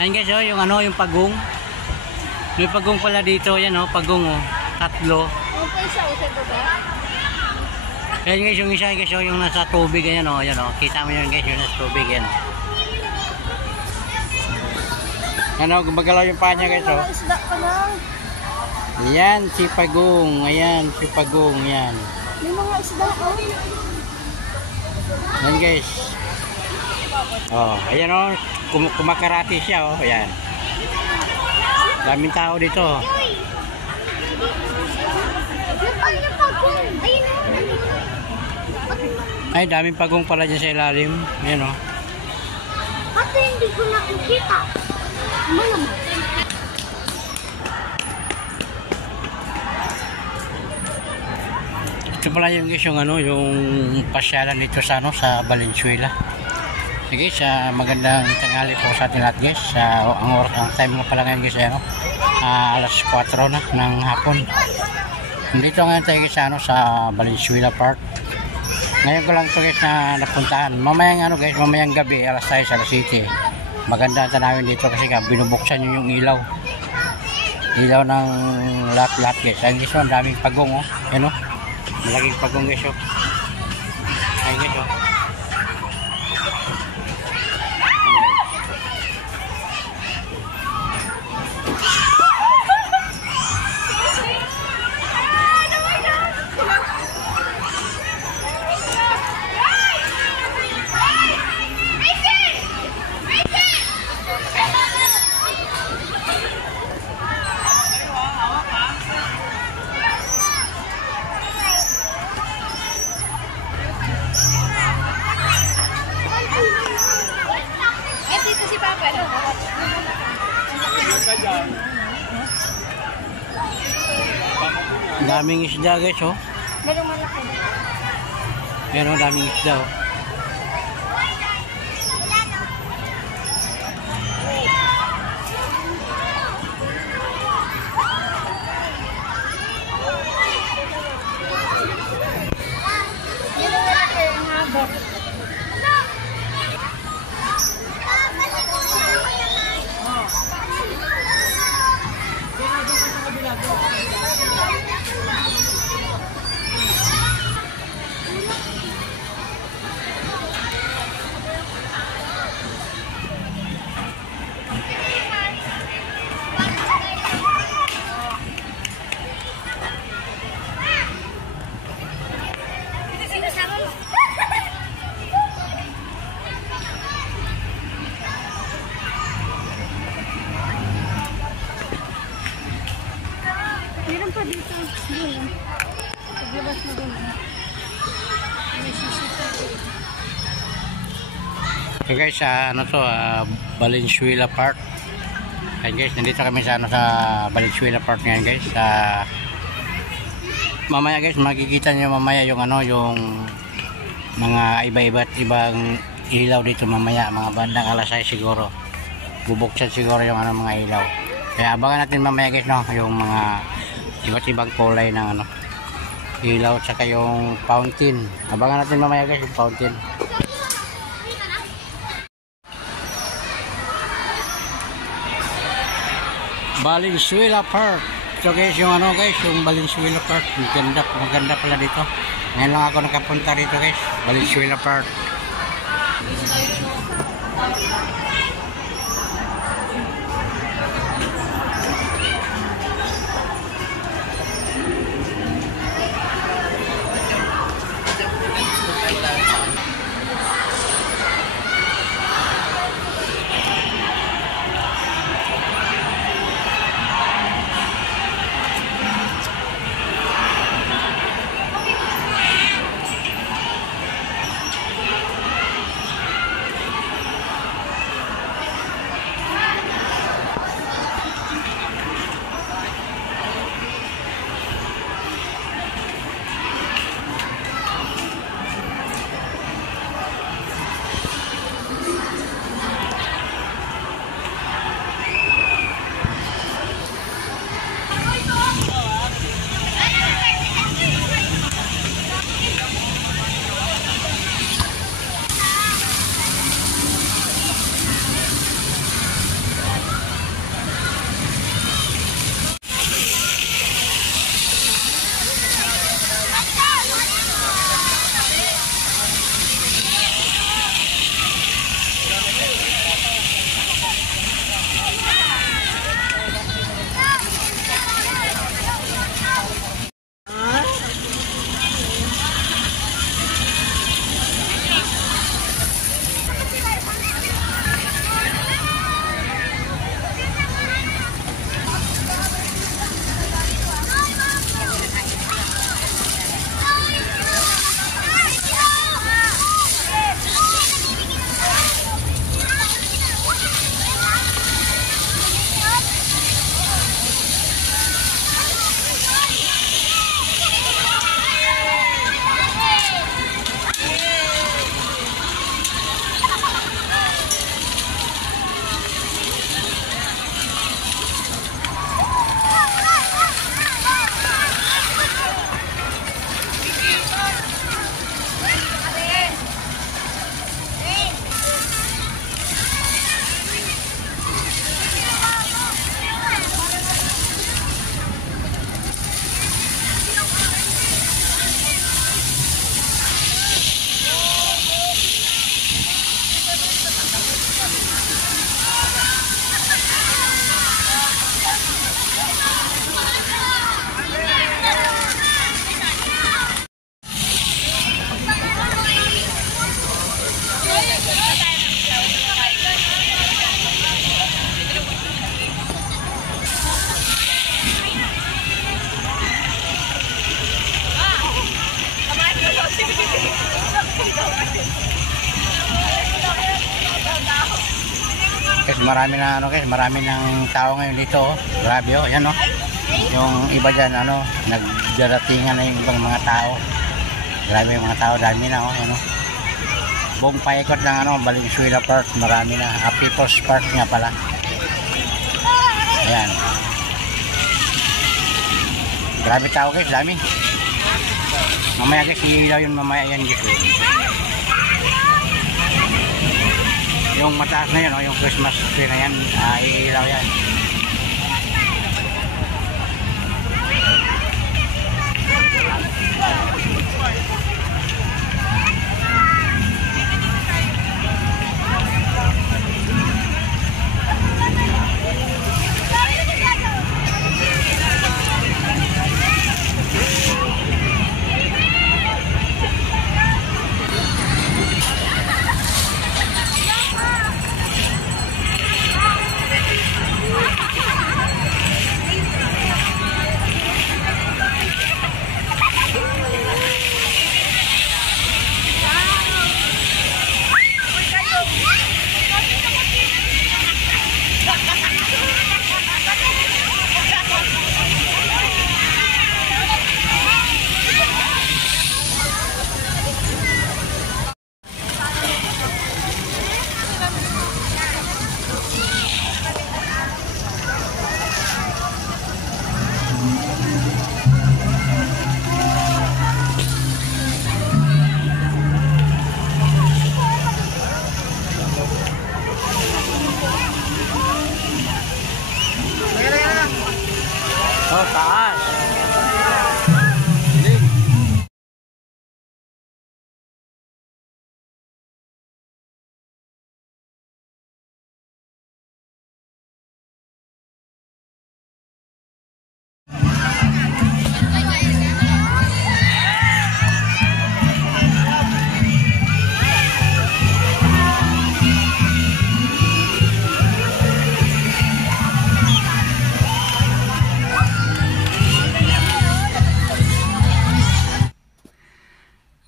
Ayan guys, oh, yung ano, yung pagong. May pagong pala dito, yan oh, pagong oh, 3. Okay siya, okay ba? Ayan guys, yung isa guys, oh, yung nasa tubig, ayan oh, yan oh. Kita mo yun guys, yung nasa tubig, yan oh. Ano, gumagalaw yung paa niya guys oh. Isda pa lang. Ayan, si pagong, ayan, si pagong, yan. May mga isda oh. Ayan guys. Oh, ayan oh, kumakarati siya oh, ayan. Daming tao dito. Ay, daming pagong pala dyan sa ilalim. Ayan oh. Kasi hindi ko nakikita. Malamang. Ito pala yung guys, yung ano, yung pasyalan dito sa ano, sa Valenzuela. Sige, sa magandang tanghali po sa ating lahat guys. Ang time mo pala ngayon guys, ano, alas 4 na ng hapon. Nandito ngayon tayo guys sa ano, sa Valenzuela Park. Ngayon ko lang ito guys na napuntahan. Mamayang ano guys, mamayang gabi, alas 6, alas 7. Maganda ang tanawin dito kasi binubuksan nyo yung ilaw. Ilaw ng lahat-lahat guys. Ayun guys, ang daming pagong oh. Yan oh. Malaking pagong guys oh. Ayun guys oh. Daming isda guys oh. Merong malaki. Meron daming isda oh. Merong malaki ang haba. Meron pa dito. Doon. Paglabas mo doon. May CCTV. So guys, ano to, Valenzuela Park. Ayun guys, nandito kami sa ano, sa Valenzuela Park ngayon guys. Mamaya guys, makikita niyo mamaya yung ano, yung mga iba-iba't ibang ilaw dito mamaya, mga bandang alas 6 siguro. Bubuksan siguro yung ano, mga ilaw. Kaya abangan natin mamaya guys, no, yung mga iba't ibang kulay ng ano, ilaw at saka yung fountain. Abangan natin mamaya guys yung fountain. Valenzuela Park. So guys, yung ano guys, yung Valenzuela Park, maganda pala dito. Ngayon lang ako nakapunta dito guys, Valenzuela Park. marami na ano guys, marami ng tao ngayon dito. Oh. Grabe oh, yan oh. Yung iba diyan ano, nagdaratingan na yung ibang mga tao. Grabe yung mga tao, dami na oh, yan oh. Buong paikot ng ano, Valenzuela Park, marami na. People's Park nga pala. Ayan. Grabe tao guys, dami. Mamaya guys, ilaw yun mamaya yan guys. Yung mataas na yun, oh, yung Christmas tree na yan, iilaw yan. Oh, taas.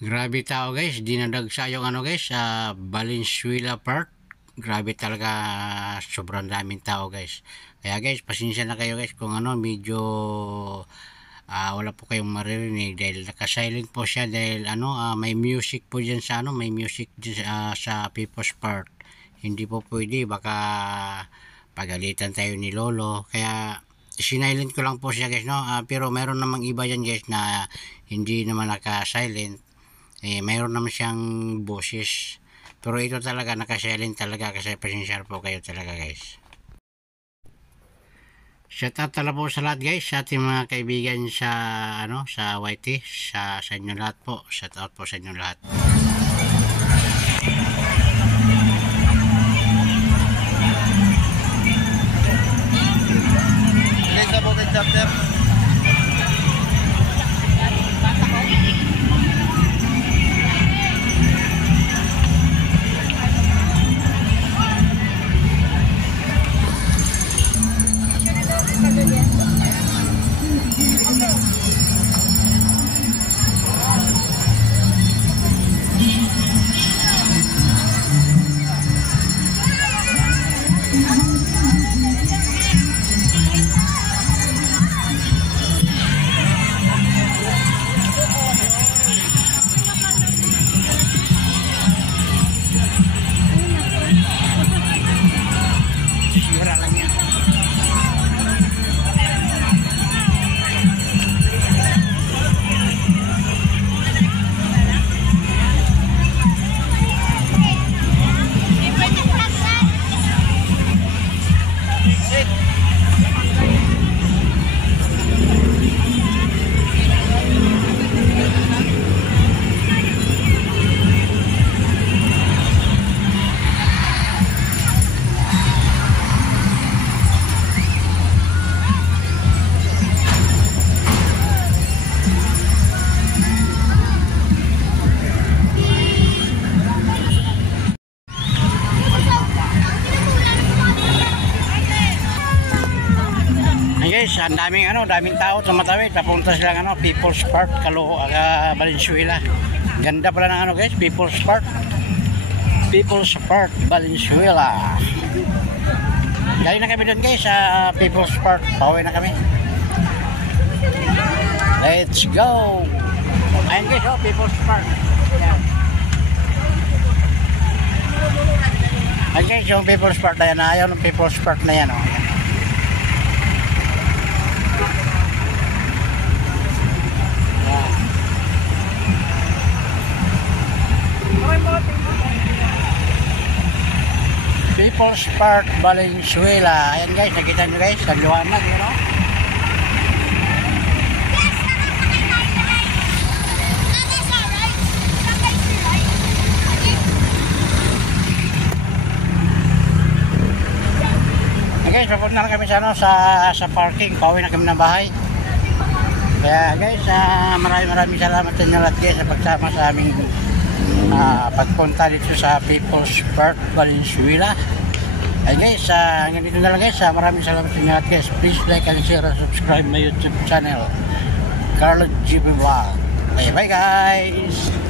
Grabe tao guys, dinadagsa yung ano guys sa Valenzuela Park. Grabe talaga, sobrang daming tao guys. Kaya guys, pasensya na kayo guys kung ano, medyo wala po kayong maririnig dahil naka-silent po siya dahil ano, may music po dyan sa ano, may music dyan, sa People's Park. Hindi po pwede, baka pagalitan tayo ni Lolo. Kaya sinilent ko lang po siya guys, no? Pero mayroon namang iba dyan guys na hindi naman naka-silent. Mayroon naman siyang boses, pero ito talaga nakasilent talaga kasi pasensya po kayo talaga guys. Shout out talaga po sa lahat guys, sa ating mga kaibigan sa ano, sa YT, sa inyo lahat po. Shout out po sa inyo lahat. Guys, ang daming tao tumatawid papunta silang ano, People's Park, Valenzuela. Ganda pala ng ano guys, People's Park, Valenzuela. Galing na kami doon guys sa People's Park. Pauwi na kami. Let's go! Ayun guys, oh, People's Park. Ayan. Ayun guys, yung People's Park na yan. Ayaw ng People's Park na yan. Oh. People's Park, Valenzuela. Ayan guys, nakita nyo guys, sa liwanag, you know? Guys, papunta na kami sa, ano, sa parking. Pauwi na kami ng bahay. Kaya guys, maraming salamat sa inyo lahat guys sa pagsama sa aming pagpunta dito sa People's Park, Valenzuela. Ay guys, hanggang dito na lang guys. Maraming salamat sa inyo lahat guys. Please like and share and subscribe my YouTube channel, Carlo GB Vlog. Bye bye guys!